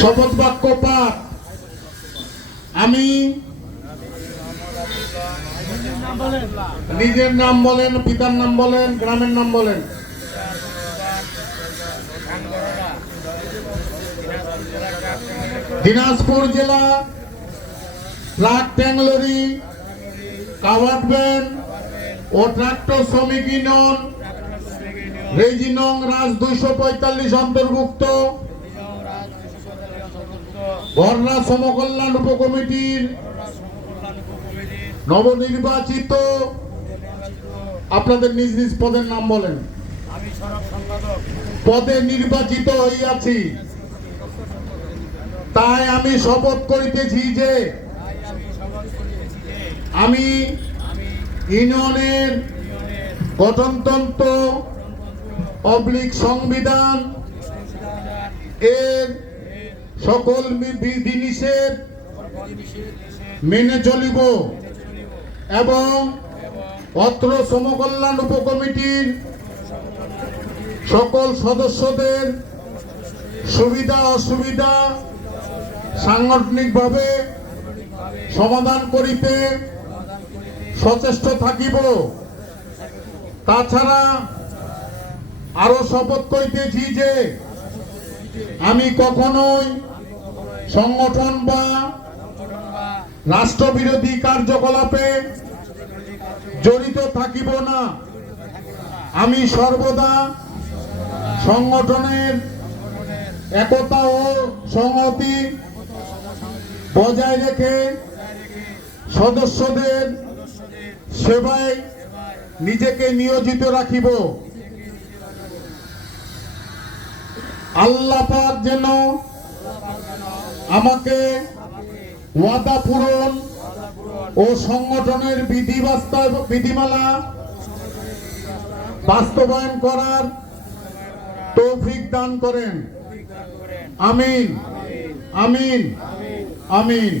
শপথ বাক্য পাঠ। আমি নিজের নাম বলেন, পিতার নাম বলেন, গ্রামের নাম বলেন। দিনাজপুর জেলা ট্রাক ট্যাংলরি কাভার্ড ভ্যান ও ট্রাক্টর শ্রমিক ইউনিয়ন রেজি নং রাজ 245 অন্তর্ভুক্ত বররা সমকল্যাণ উপকমিটির নবনির্বাচিত, আপনাদের নিজ নিজ পদের নাম বলেন। পদে নির্বাচিত হইয়াছি, তাই আমি শপথ করিতেছি যে আমি ইউনিয়নের গঠনতন্ত্র সংবিধান এর সকল বিধিনিষেধ মেনে চলিব এবং অত্র সমকল্যাণ উপকমিটির সকল সদস্যদের সুবিধা অসুবিধা সাংগঠনিকভাবে সমাধান করিতে সচেষ্ট থাকিব। তাছাড়া আরো শপথ করিতেছি যে আমি কখনোই সংগঠন বা রাষ্ট্রবিরোধী কার্যকলাপে জড়িত থাকিব না। আমি সর্বদা সংগঠনের একতা ও সংহতি বজায় রেখে সদস্যদের সেবায় নিজেকে নিয়োজিত রাখিব। আল্লাহ পাক যেন আমাকে ওয়াদা পূরণ ও সংগঠনের বিধিমালা বাস্তবায়ন করার তৌফিক দান করেন। আমিন, আমিন, আমিন।